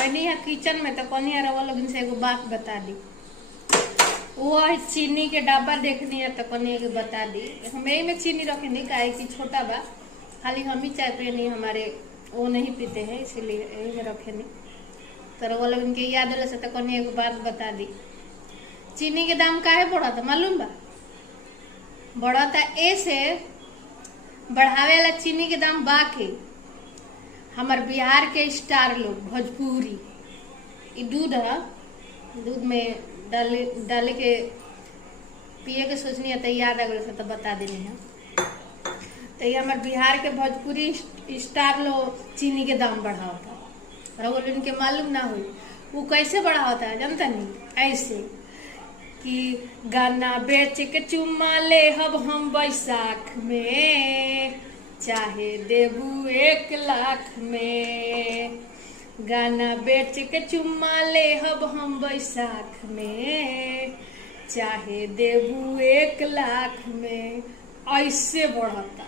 गनी है किचन में तो कनी रवा लोग से एगो बात बता दी। वो चीनी के डब्बा देखनी है तो कनी के बता दी। हम यही में चीनी रखेंगे काहे कि छोटा बा, खाली हम ही चाय पिए, नहीं हमारे वो नहीं पीते हैं, इसीलिए यही में रखेंगे। तो रवा लोग इनके याद वाले से तो कनी एगो बात बता दी। चीनी के दाम काहे बढ़ा था मालूम बा? बढ़ा था ऐसे बढ़ावे वाला चीनी के दाम बाके हमार बिहार के स्टार लोग भोजपुरी दूध है, दूध में डाले के पिए के सोचनी है तो याद आ गए से तो बता देनी है। तो ये हमारे बिहार के भोजपुरी स्टार लोग चीनी के दाम बढ़ाओ था और इनके मालूम ना हुई वो कैसे बढ़ा होता है जानता नहीं? ऐसे कि गाना बेच के चुम्मा ले हब हम बैसाख में, चाहे देबू 1 लाख में। गाना बेच के चुम्मा ले हब हम बैसाख में, चाहे देबू 1 लाख में। ऐसे बढ़ता